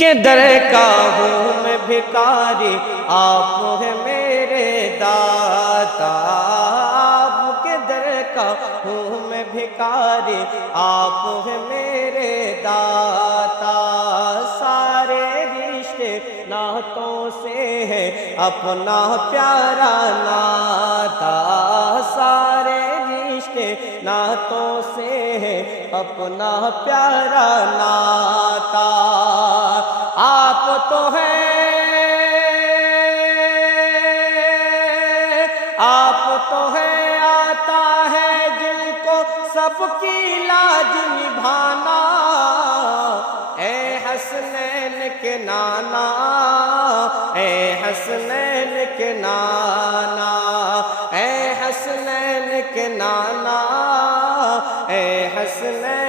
کہ در کا ہوں میں بھکاری آپ ہیں میرے داتا، آپ کے در کا ہوں میں بھکاری آپ ہیں میرے داتا، سارے رشتے ناتوں سے ہے اپنا پیارا ناتا، سارے رشتے ناتوں سے ہے اپنا پیارا ناتا، آپ تو ہیں، آپ تو ہیں آتا ہے جن کو سب کی لاج نبھانا، اے حسنین کے نانا، اے حسنین کے نانا، اے حسنین کے نانا، اے حسنین